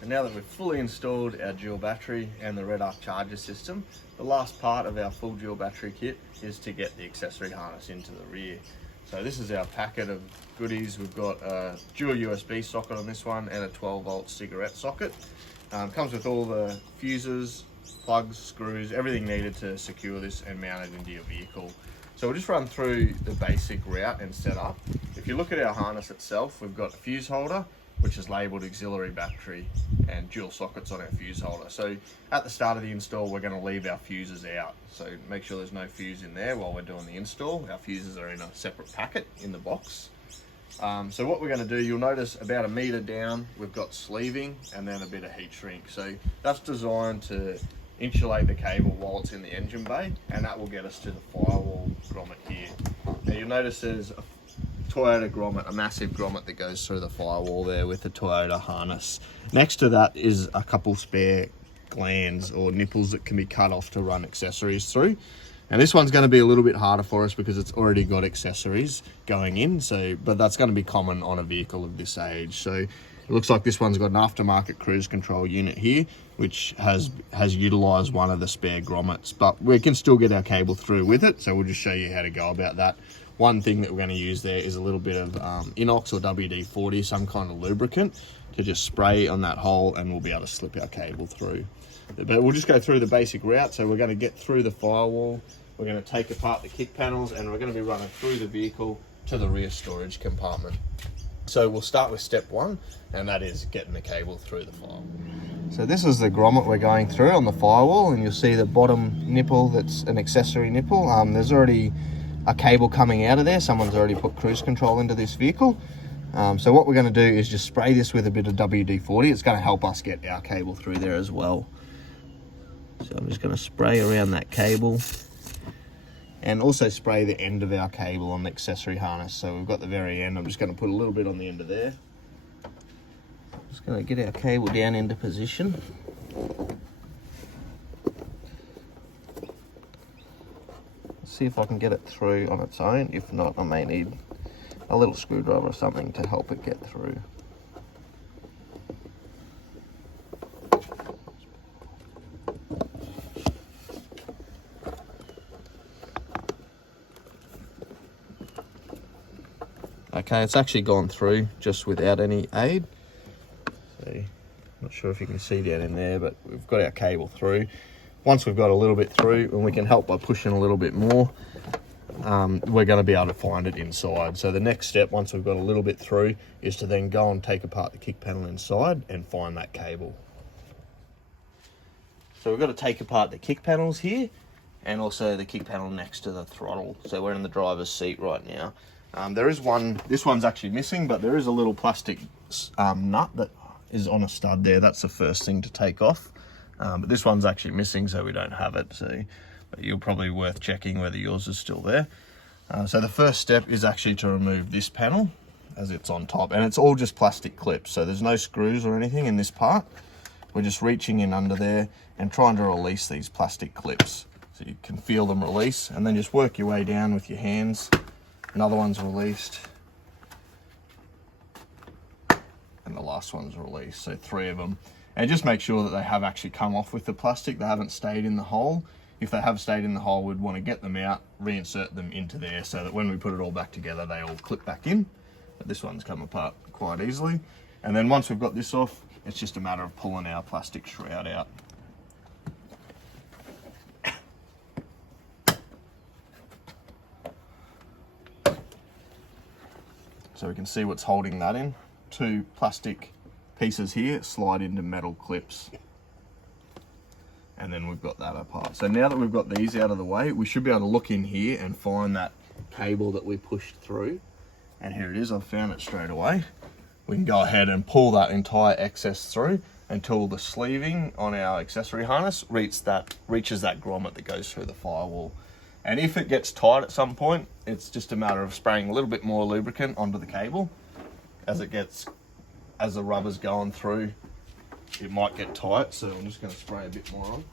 So now that we've fully installed our dual battery and the red arc charger system, the last part of our full dual battery kit is to get the accessory harness into the rear. So this is our packet of goodies. We've got a dual USB socket on this one and a 12-volt cigarette socket. Comes with all the fuses, plugs, screws, everything needed to secure this and mount it into your vehicle. So we'll just run through the basic route and setup. If you look at our harness itself, we've got a fuse holder, which is labeled auxiliary battery, and dual sockets on our fuse holder. So at the start of the install, we're going to leave our fuses out. So make sure there's no fuse in there while we're doing the install. Our fuses are in a separate packet in the box. So what we're going to do, you'll notice about 1 meter down, we've got sleeving and then a bit of heat shrink. So that's designed to insulate the cable while it's in the engine bay, and that will get us to the firewall grommet here. Now you'll notice there's a Toyota grommet, a massive grommet that goes through the firewall there with the Toyota harness. Next to that is a couple spare glands or nipples that can be cut off to run accessories through. And this one's going to be a little bit harder for us because it's already got accessories going in, but that's going to be common on a vehicle of this age. So it looks like this one's got an aftermarket cruise control unit here, which has utilized one of the spare grommets, but we can still get our cable through with it. So we'll just show you how to go about that. One thing that we're going to use there is a little bit of inox or WD-40, some kind of lubricant, to just spray on that hole, and we'll be able to slip our cable through. But we'll just go through the basic route. So we're going to get through the firewall, we're going to take apart the kick panels, and we're going to be running through the vehicle to the rear storage compartment. So we'll start with step one, and that is getting the cable through the firewall. So this is the grommet we're going through on the firewall, and you'll see the bottom nipple that's an accessory nipple. There's already a cable coming out of there. Someone's already put cruise control into this vehicle. So what we're going to do is just spray this with a bit of WD-40. It's going to help us get our cable through there as well. So I'm just going to spray around that cable and also spray the end of our cable on the accessory harness. So we've got the very end. I'm just going to put a little bit on the end of there. Just going to get our cable down into position. See if I can get it through on its own. If not, I may need a little screwdriver or something to help it get through. Okay, it's actually gone through just without any aid. So, not sure if you can see down in there, but we've got our cable through. Once we've got a little bit through, and we can help by pushing a little bit more, we're going to be able to find it inside. So the next step, once we've got a little bit through, is to then go and take apart the kick panel inside and find that cable. So we've got to take apart the kick panels here, and also the kick panel next to the throttle. So we're in the driver's seat right now. There is one, this one's actually missing, but there is a little plastic nut that is on a stud there. That's the first thing to take off. But this one's actually missing, so we don't have it. So but you're probably worth checking whether yours is still there. So the first step is actually to remove this panel as it's on top, and it's all just plastic clips. So there's no screws or anything in this part. We're just reaching in under there and trying to release these plastic clips. So you can feel them release, and then just work your way down with your hands. Another one's released. And the last one's released, so 3 of them. And just make sure that they have actually come off with the plastic. They haven't stayed in the hole. If they have stayed in the hole, we'd want to get them out, reinsert them into there so that when we put it all back together, they all clip back in. But this one's come apart quite easily. And then once we've got this off, it's just a matter of pulling our plastic shroud out. So we can see what's holding that in. 2 plastic pieces here slide into metal clips. And then we've got that apart. So now that we've got these out of the way, we should be able to look in here and find that cable that we pushed through. And here it is, I've found it straight away. We can go ahead and pull that entire excess through until the sleeving on our accessory harness reaches that grommet that goes through the firewall. And if it gets tight at some point, it's just a matter of spraying a little bit more lubricant onto the cable. As the rubber's going through, it might get tight, so I'm just going to spray a bit more on.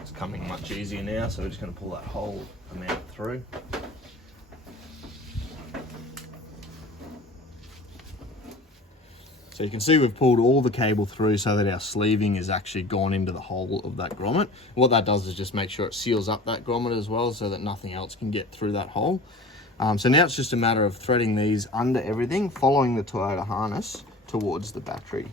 It's coming much easier now, so we're just going to pull that whole amount through. So you can see we've pulled all the cable through so that our sleeving is actually gone into the hole of that grommet. What that does is just make sure it seals up that grommet as well so that nothing else can get through that hole. So now it's just a matter of threading these under everything, following the Toyota harness towards the battery.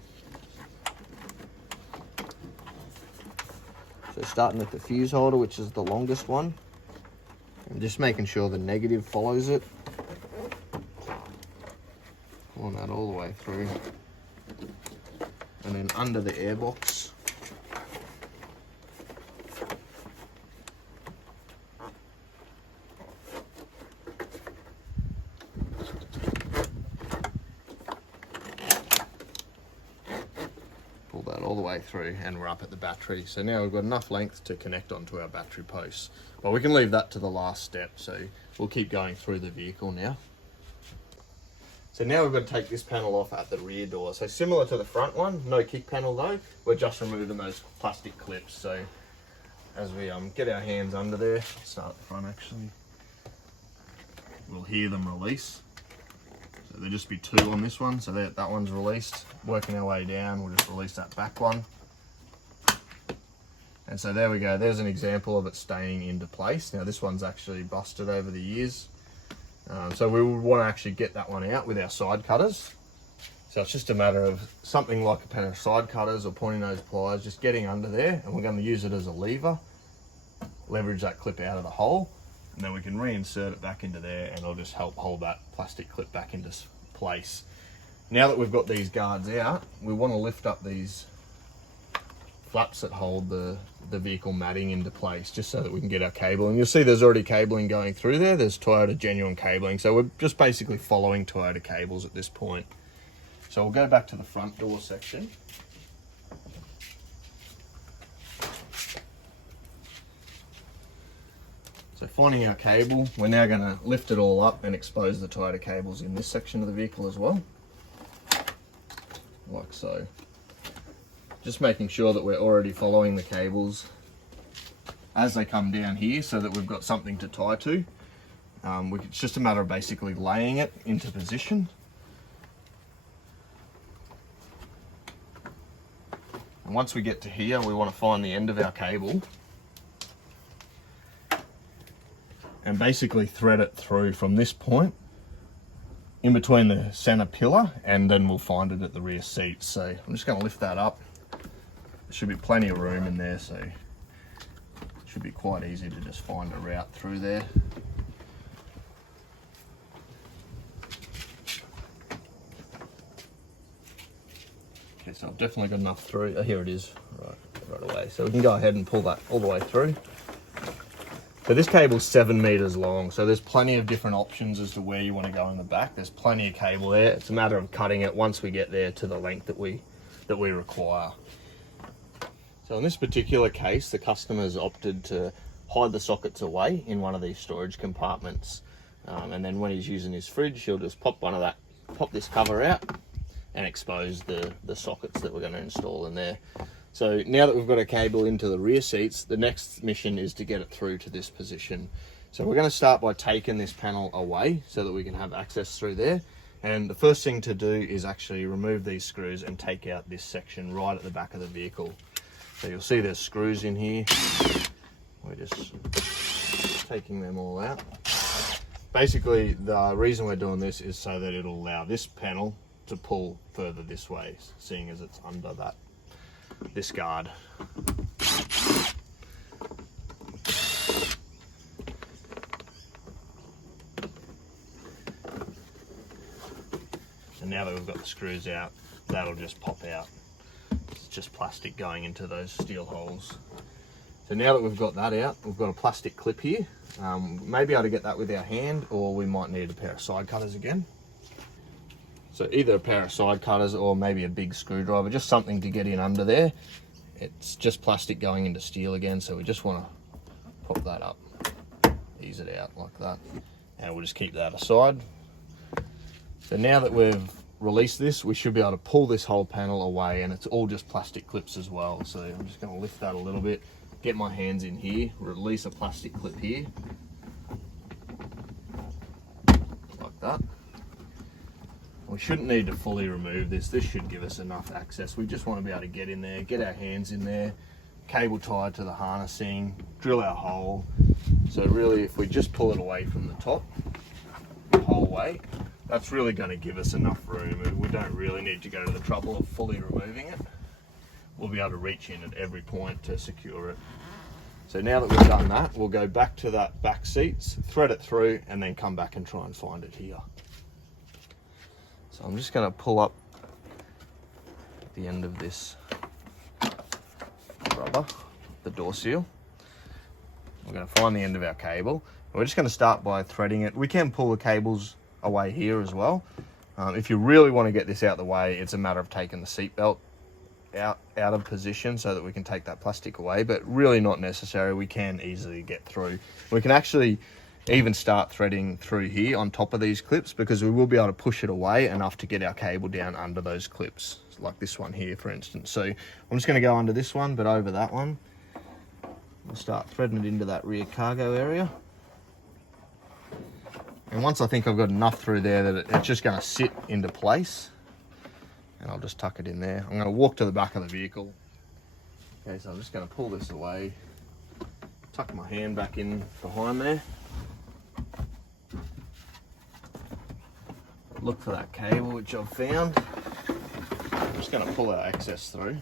So starting with the fuse holder, which is the longest one, and just making sure the negative follows it. Pulling that all the way through. And then under the airbox. Pull that all the way through and we're up at the battery. So now we've got enough length to connect onto our battery posts. But we can leave that to the last step, so we'll keep going through the vehicle now. So now we've got to take this panel off at the rear door. So similar to the front one, no kick panel though, we're just removing those plastic clips. So as we get our hands under there, start at the front actually, we'll hear them release. So there'll just be two on this one, so that one's released. Working our way down, we'll just release that back one. And so there we go, there's an example of it staying into place. Now this one's actually busted over the years. So we would want to actually get that one out with our side cutters. So it's just a matter of something like a pair of side cutters or pointing nose pliers, just getting under there, and we're going to use it as a lever, leverage that clip out of the hole, and then we can reinsert it back into there and it'll just help hold that plastic clip back into place. Now that we've got these guards out, we want to lift up these flaps that hold the vehicle matting into place, just so that we can get our cable. And you'll see there's already cabling going through there. There's Toyota genuine cabling, so we're just basically following Toyota cables at this point. So we'll go back to the front door section. So finding our cable, we're now going to lift it all up and expose the Toyota cables in this section of the vehicle as well, like so. Just making sure that we're already following the cables as they come down here so that we've got something to tie to. It's just a matter of basically laying it into position. And once we get to here, we want to find the end of our cable and basically thread it through from this point in between the center pillar, and then we'll find it at the rear seat. So I'm just going to lift that up. There should be plenty of room in there, so it should be quite easy to just find a route through there. Okay, so I've definitely got enough through. Oh, here it is, right away. So we can go ahead and pull that all the way through. So this cable's 7 meters long, so there's plenty of different options as to where you want to go in the back. There's plenty of cable there. It's a matter of cutting it once we get there to the length that we require. So in this particular case, the customer's opted to hide the sockets away in one of these storage compartments. And then when he's using his fridge, he'll just pop this cover out and expose the sockets that we're going to install in there. So now that we've got a cable into the rear seats, the next mission is to get it through to this position. So we're going to start by taking this panel away so that we can have access through there. And the first thing to do is actually remove these screws and take out this section right at the back of the vehicle. So you'll see there's screws in here. We're just taking them all out. Basically, the reason we're doing this is so that it'll allow this panel to pull further this way, seeing as it's under this guard. And now that we've got the screws out, that'll just pop out. It's just plastic going into those steel holes. So now that we've got that out, we've got a plastic clip here. May be able to get that with our hand, or we might need a pair of side cutters again. So either a pair of side cutters or maybe a big screwdriver, just something to get in under there. It's just plastic going into steel again, so we just want to pop that up, ease it out like that, and we'll just keep that aside. So now that we've released this, we should be able to pull this whole panel away, and it's all just plastic clips as well. So I'm just going to lift that a little bit, get my hands in here, release a plastic clip here, like that. We shouldn't need to fully remove this. This should give us enough access. We just want to be able to get in there, get our hands in there, cable tied to the harnessing, drill our hole. So really, if we just pull it away from the top, the whole way, that's really going to give us enough room. We don't really need to go to the trouble of fully removing it. We'll be able to reach in at every point to secure it. So now that we've done that, we'll go back to that back seats, thread it through, and then come back and try and find it here. So I'm just going to pull up the end of this rubber, the door seal. We're going to find the end of our cable. We're just going to start by threading it. We can pull the cables away here as well. If you really want to get this out of the way, it's a matter of taking the seat belt out of position so that we can take that plastic away, but really not necessary. We can easily get through. We can actually even start threading through here on top of these clips, because we will be able to push it away enough to get our cable down under those clips, like this one here, for instance. So I'm just going to go under this one, but over that one. We'll start threading it into that rear cargo area. And once I think I've got enough through there that it's just going to sit into place, and I'll just tuck it in there. I'm going to walk to the back of the vehicle. Okay, so I'm just going to pull this away, tuck my hand back in behind there. Look for that cable which I've found. I'm just going to pull our excess through.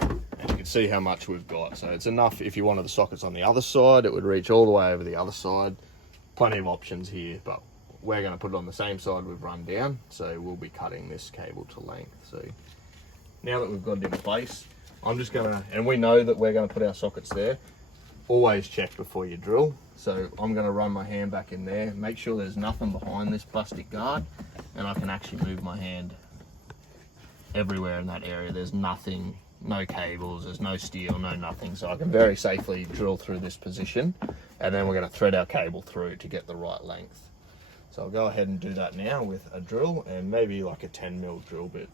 And you can see how much we've got. So it's enough. If you wanted the sockets on the other side, it would reach all the way over the other side. Plenty of options here, but we're going to put it on the same side we've run down, so we'll be cutting this cable to length. So now that we've got it in place, I'm just going to, and we know that we're going to put our sockets there, always check before you drill. So I'm going to run my hand back in there, make sure there's nothing behind this plastic guard, and I can actually move my hand everywhere in that area. There's nothing, no cables, there's no steel, no nothing, so I can very safely drill through this position, and then we're going to thread our cable through to get the right length. So I'll go ahead and do that now with a drill, and maybe like a 10mm drill bit.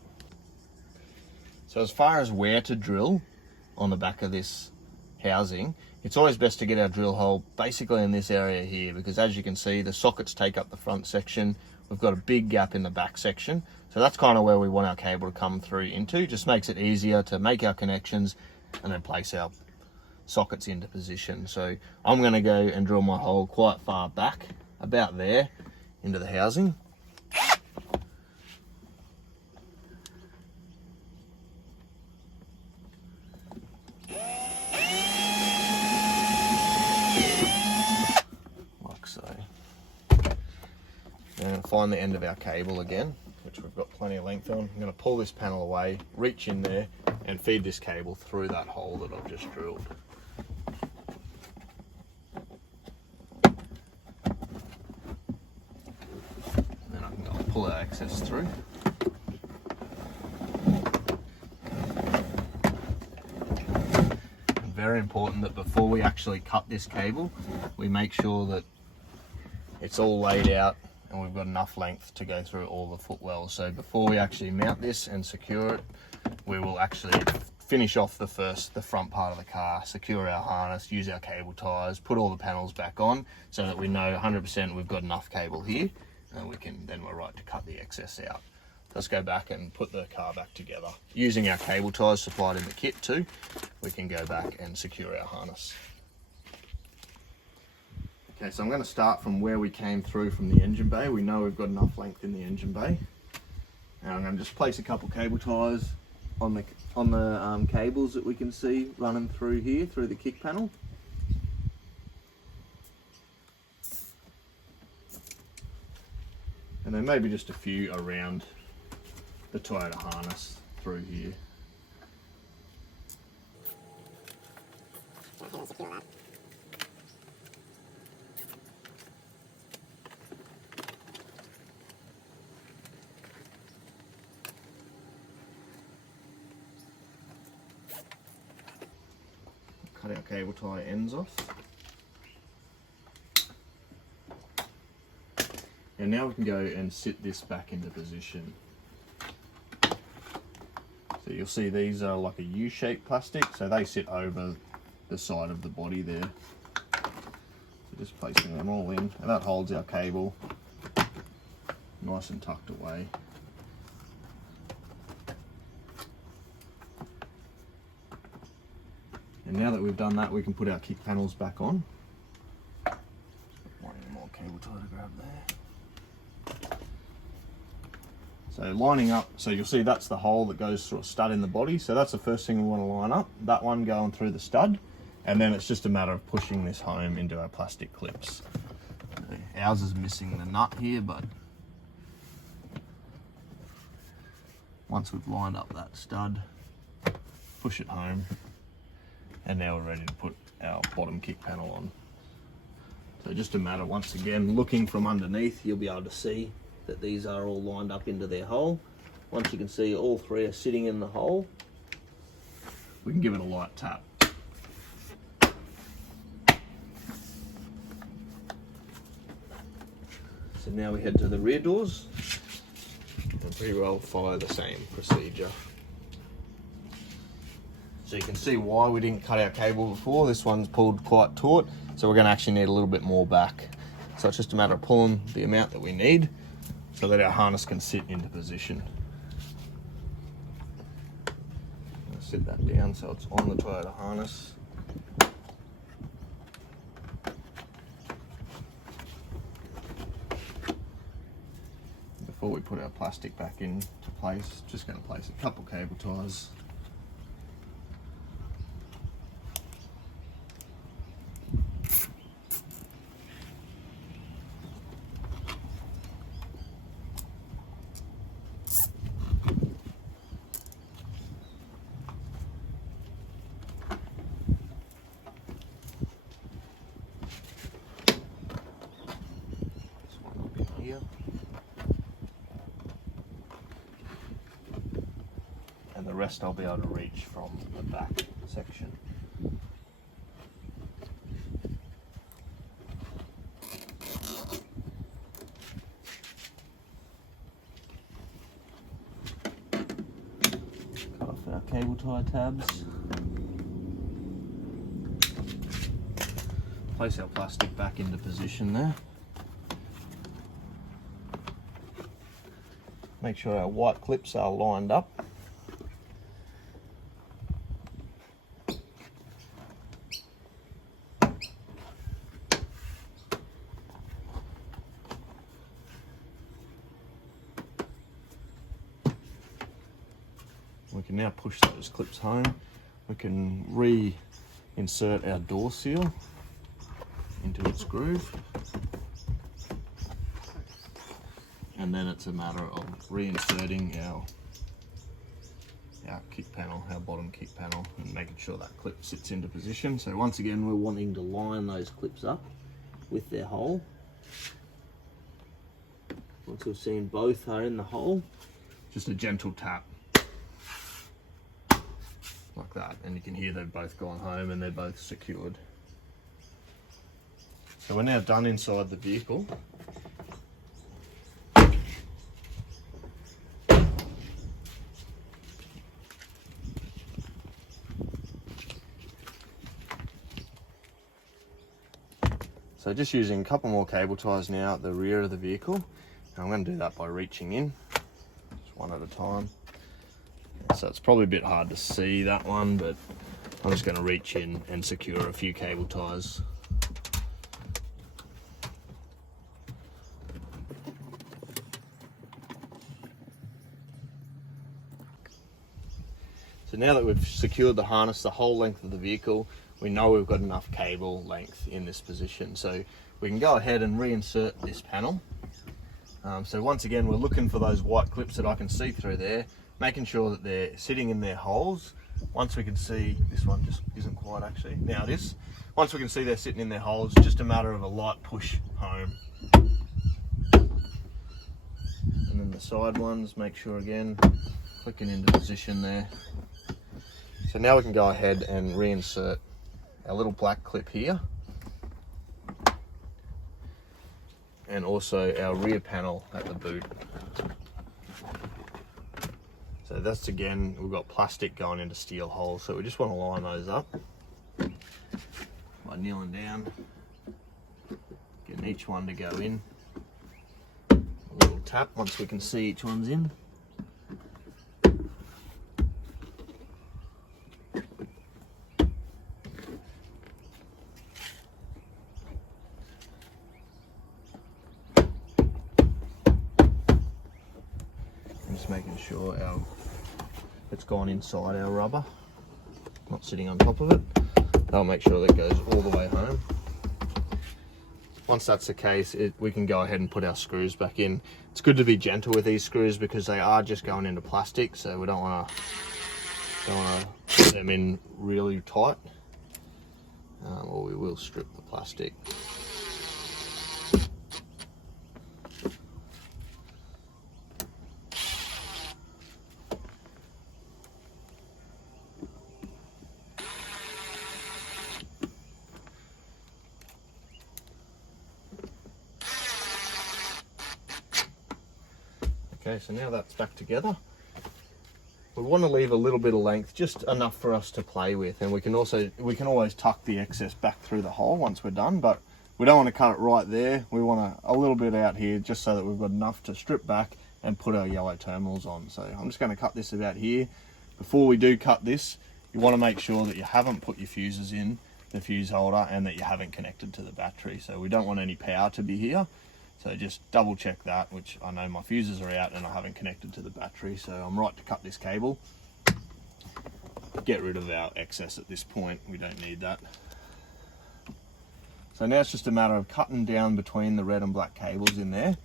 So as far as where to drill on the back of this housing, it's always best to get our drill hole basically in this area here, because as you can see, the sockets take up the front section. We've got a big gap in the back section. So that's kind of where we want our cable to come through into. Just makes it easier to make our connections and then place our sockets into position. So I'm going to go and drill my hole quite far back, about there, into the housing. Like so. I'm going to find the end of our cable again, which we've got plenty of length on. I'm going to pull this panel away, reach in there, and feed this cable through that hole that I've just drilled. Pull our access through. And very important that before we actually cut this cable, we make sure that it's all laid out and we've got enough length to go through all the footwells. So before we actually mount this and secure it, we will actually finish off the front part of the car, secure our harness, use our cable ties, put all the panels back on so that we know 100% we've got enough cable here. And then we're right to cut the excess out. Let's go back and put the car back together. Using our cable ties supplied in the kit too, we can go back and secure our harness. Okay, so I'm going to start from where we came through from the engine bay. We know we've got enough length in the engine bay. And I'm going to just place a couple cable ties on the cables that we can see running through here, through the kick panel. And then maybe just a few around the Toyota harness through here. Cut our cable tie ends off. And now we can go and sit this back into position. So you'll see these are like a U-shaped plastic, so they sit over the side of the body there. So just placing them all in, and that holds our cable nice and tucked away. And now that we've done that, we can put our kick panels back on. One more cable tie to grab there. So lining up, so you'll see that's the hole that goes through a stud in the body. So that's the first thing we want to line up. That one going through the stud. And then it's just a matter of pushing this home into our plastic clips. Ours is missing the nut here, but once we've lined up that stud, push it home, and now we're ready to put our bottom kick panel on. So just a matter, once again, looking from underneath, you'll be able to see that these are all lined up into their hole. Once you can see all three are sitting in the hole, we can give it a light tap. So now we head to the rear doors and pretty well follow the same procedure. So you can see why we didn't cut our cable before. This one's pulled quite taut, so we're going to actually need a little bit more back. So it's just a matter of pulling the amount that we need so that our harness can sit into position. I'll sit that down so it's on the Toyota harness. Before we put our plastic back into place, just going to place a couple cable ties. This one up in here. And the rest I'll be able to reach from the back section. Cut off our cable tie tabs. Place our plastic back into position there. Make sure our white clips are lined up. We can now push those clips home. We can reinsert our door seal into its groove. And then it's a matter of reinserting our kick panel, our bottom kick panel, and making sure that clip sits into position. So once again, we're wanting to line those clips up with their hole. Once we've seen both are in the hole, just a gentle tap. Like that, and you can hear they've both gone home and they're both secured. So we're now done inside the vehicle. So just using a couple more cable ties now at the rear of the vehicle, and I'm going to do that by reaching in, just one at a time. So it's probably a bit hard to see that one, but I'm just going to reach in and secure a few cable ties. So now that we've secured the harness the whole length of the vehicle, we know we've got enough cable length in this position. So we can go ahead and reinsert this panel. So once again, we're looking for those white clips that I can see through there, making sure that they're sitting in their holes. Once we can see, this one just isn't quite actually, now it is. Once we can see they're sitting in their holes, just a matter of a light push home. And then the side ones, make sure again, clicking into position there. So now we can go ahead and reinsert our little black clip here. And also our rear panel at the boot. So that's again, we've got plastic going into steel holes, so we just want to line those up by kneeling down, getting each one to go in. A little tap once we can see each one's in. Just making sure it's gone inside our rubber, not sitting on top of it. That'll make sure that it goes all the way home. Once that's the case, we can go ahead and put our screws back in. It's good to be gentle with these screws because they are just going into plastic, so we don't want to put them in really tight, or we will strip the plastic. Okay, so now that's back together. We want to leave a little bit of length, just enough for us to play with, and we can always tuck the excess back through the hole once we're done, but we don't want to cut it right there. We want a little bit out here just so that we've got enough to strip back and put our yellow terminals on. So I'm just going to cut this about here. Before we do cut this, you want to make sure that you haven't put your fuses in the fuse holder and that you haven't connected to the battery. So we don't want any power to be here. So just double check that, which I know my fuses are out and I haven't connected to the battery, so I'm right to cut this cable. Get rid of our excess at this point, we don't need that. So now it's just a matter of cutting down between the red and black cables in there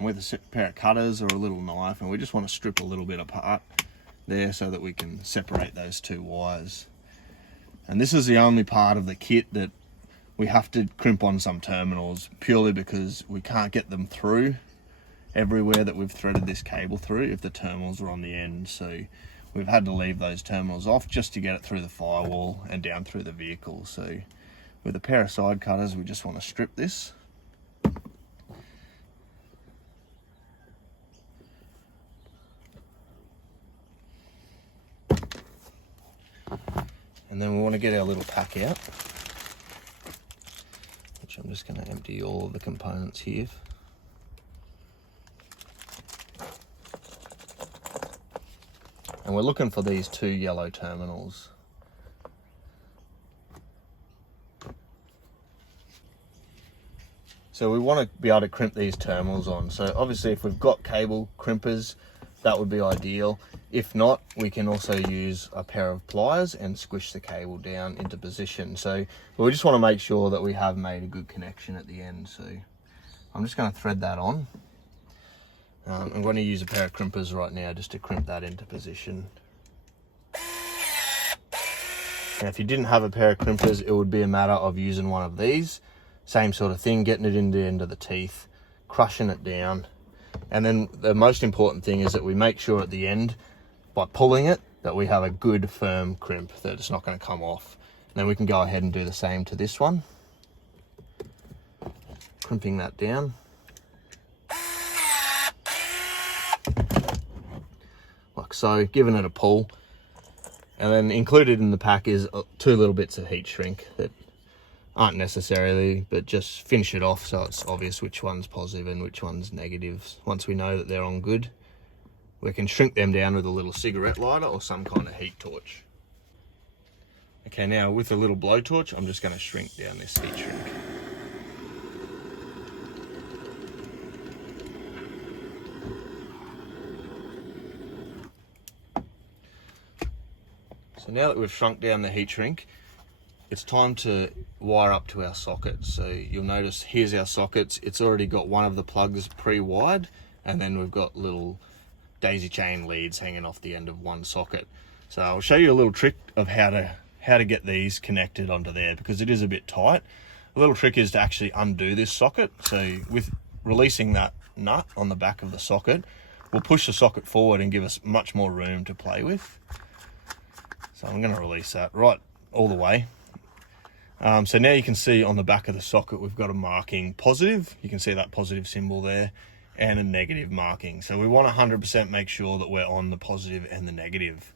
with a pair of cutters or a little knife, and we just want to strip a little bit apart there so that we can separate those two wires. And this is the only part of the kit that we have to crimp on some terminals, purely because we can't get them through everywhere that we've threaded this cable through if the terminals are on the end. So we've had to leave those terminals off just to get it through the firewall and down through the vehicle. So with a pair of side cutters, we just want to strip this. And then we want to get our little pack out, which I'm just going to empty all of the components here. And we're looking for these two yellow terminals. So we want to be able to crimp these terminals on. So obviously if we've got cable crimpers, that would be ideal. If not, we can also use a pair of pliers and squish the cable down into position. So we just want to make sure that we have made a good connection at the end. So I'm just going to thread that on. I'm going to use a pair of crimpers right now just to crimp that into position. Now, if you didn't have a pair of crimpers, it would be a matter of using one of these. Same sort of thing, getting it in the end of the teeth, crushing it down. And then the most important thing is that we make sure at the end, by pulling it, that we have a good firm crimp, that it's not going to come off. And then we can go ahead and do the same to this one. Crimping that down. Like so, giving it a pull. And then included in the pack is 2 little bits of heat shrink that aren't necessarily, but just finish it off so it's obvious which one's positive and which one's negative. Once we know that they're on good, we can shrink them down with a little cigarette lighter or some kind of heat torch. Okay, now with a little blowtorch, I'm just going to shrink down this heat shrink. So now that we've shrunk down the heat shrink, it's time to wire up to our sockets. So you'll notice here's our sockets. It's already got one of the plugs pre-wired, and then we've got little daisy chain leads hanging off the end of one socket. So I'll show you a little trick of how to get these connected onto there, because it is a bit tight. A little trick is to actually undo this socket. So with releasing that nut on the back of the socket, we'll push the socket forward and give us much more room to play with. So I'm going to release that right all the way. So now you can see on the back of the socket we've got a marking positive. You can see that positive symbol there, and a negative marking. So we want to 100% make sure that we're on the positive and the negative.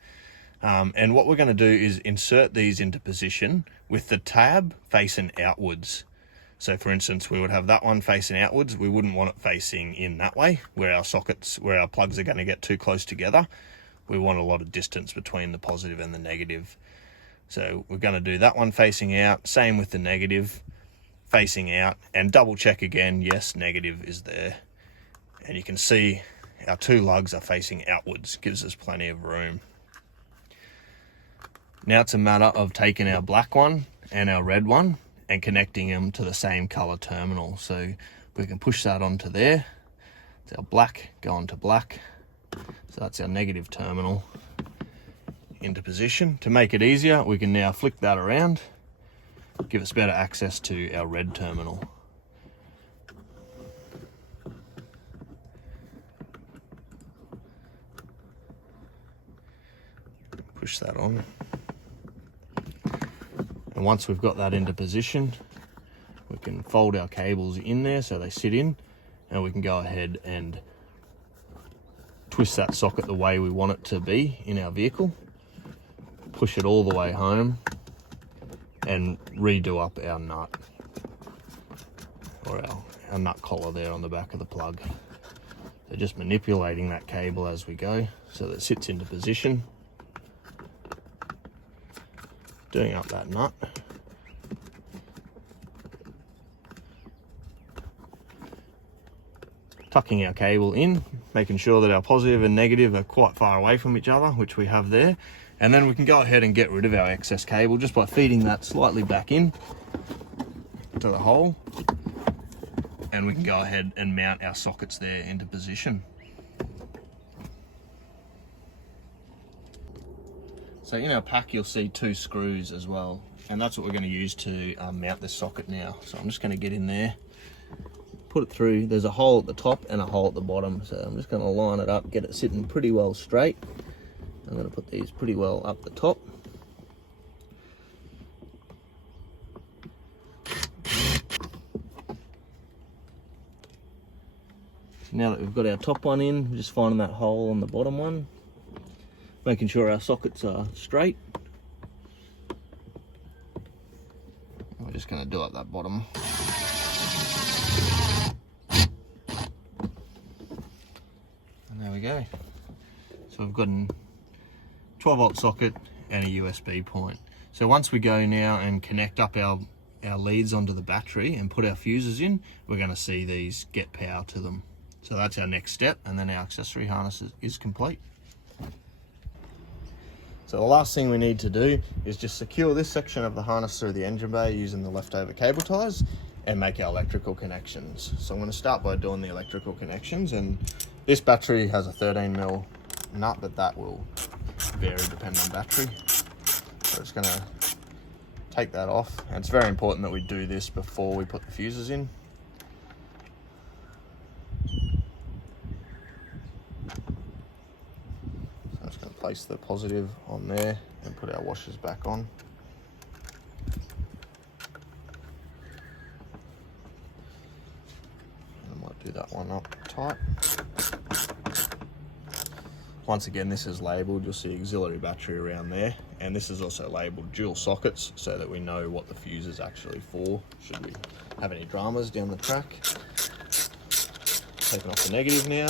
And what we're going to do is insert these into position with the tab facing outwards. So for instance, we would have that one facing outwards. We wouldn't want it facing in that way, where our plugs are going to get too close together. We want a lot of distance between the positive and the negative. So we're going to do that one facing out, same with the negative facing out, and double check again, yes, negative is there. And you can see our two lugs are facing outwards, gives us plenty of room. Now it's a matter of taking our black one and our red one and connecting them to the same color terminal. So we can push that onto there. It's our black going to black. So that's our negative terminal into position. To make it easier, we can now flick that around, give us better access to our red terminal. Push that on. And once we've got that into position, we can fold our cables in there so they sit in, and we can go ahead and twist that socket the way we want it to be in our vehicle, push it all the way home, and redo up our nut, or our nut collar there on the back of the plug. So just manipulating that cable as we go so that it sits into position. Doing up that nut. Tucking our cable in, making sure that our positive and negative are quite far away from each other, which we have there. And then we can go ahead and get rid of our excess cable just by feeding that slightly back in to the hole. And we can go ahead and mount our sockets there into position. So in our pack, you'll see 2 screws as well, and that's what we're going to use to mount this socket now. So I'm just going to get in there, put it through. There's a hole at the top and a hole at the bottom, so I'm just going to line it up, get it sitting pretty well straight. I'm going to put these pretty well up the top. Now that we've got our top one in, we're just finding that hole on the bottom one, making sure our sockets are straight. We're just going to do up that bottom. And there we go. So we've got a 12-volt socket and a USB point. So once we go now and connect up our leads onto the battery and put our fuses in, we're going to see these get power to them. So that's our next step, and then our accessory harness is complete. So the last thing we need to do is just secure this section of the harness through the engine bay using the leftover cable ties and make our electrical connections. So I'm going to start by doing the electrical connections, and this battery has a 13mm nut, but that will vary depending on battery. So I'm just going to take that off, and it's very important that we do this before we put the fuses in. Place the positive on there and put our washers back on. And I might do that one up tight. Once again, this is labelled, you'll see auxiliary battery around there, and this is also labelled dual sockets so that we know what the fuse is actually for, should we have any dramas down the track. Taking off the negative now.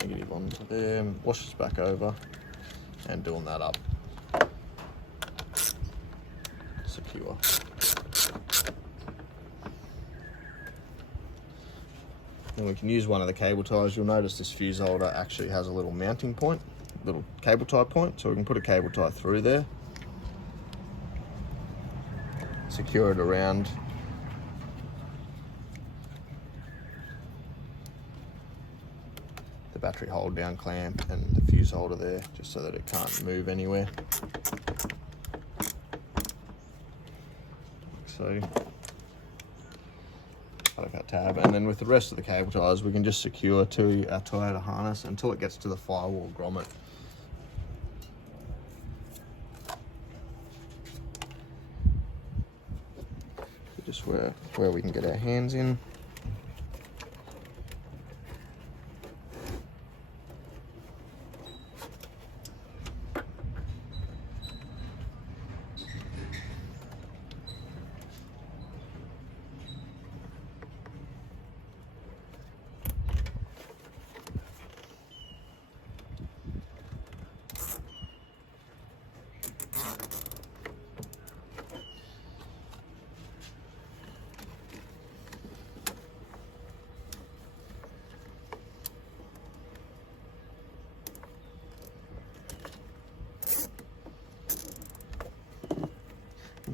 Negative onto there, washers back over, and doing that up secure. And we can use one of the cable ties. You'll notice this fuse holder actually has a little mounting point, little cable tie point, so we can put a cable tie through there, secure it around the battery hold down clamp and the fuse holder there, just so that it can't move anywhere. So, out that tab, and then with the rest of the cable ties, we can just secure to our Toyota harness until it gets to the firewall grommet. Just where we can get our hands in.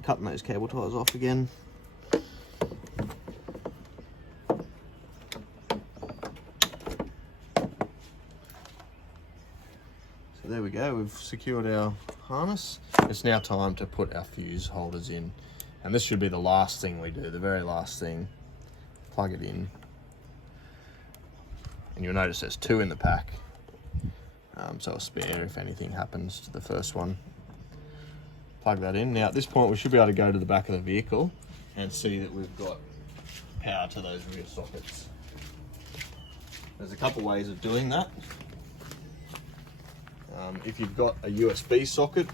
cutting those cable ties off again. So there we go, we've secured our harness. It's now time to put our fuse holders in. And this should be the last thing we do, the very last thing. Plug it in. And you'll notice there's 2 in the pack. So a spare if anything happens to the first one. Plug that in. Now at this point we should be able to go to the back of the vehicle and see that we've got power to those rear sockets. There's a couple ways of doing that. If you've got a USB socket,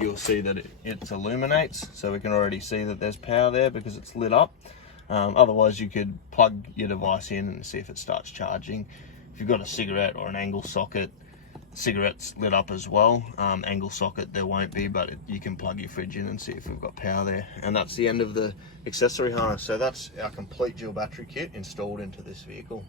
you'll see that it illuminates, so we can already see that there's power there because it's lit up. Otherwise you could plug your device in and see if it starts charging. If you've got a cigarette or an angle socket, cigarette's lit up as well. Angle socket there won't be, but you can plug your fridge in and see if we've got power there. And that's the end of the accessory harness. So that's our complete dual battery kit installed into this vehicle.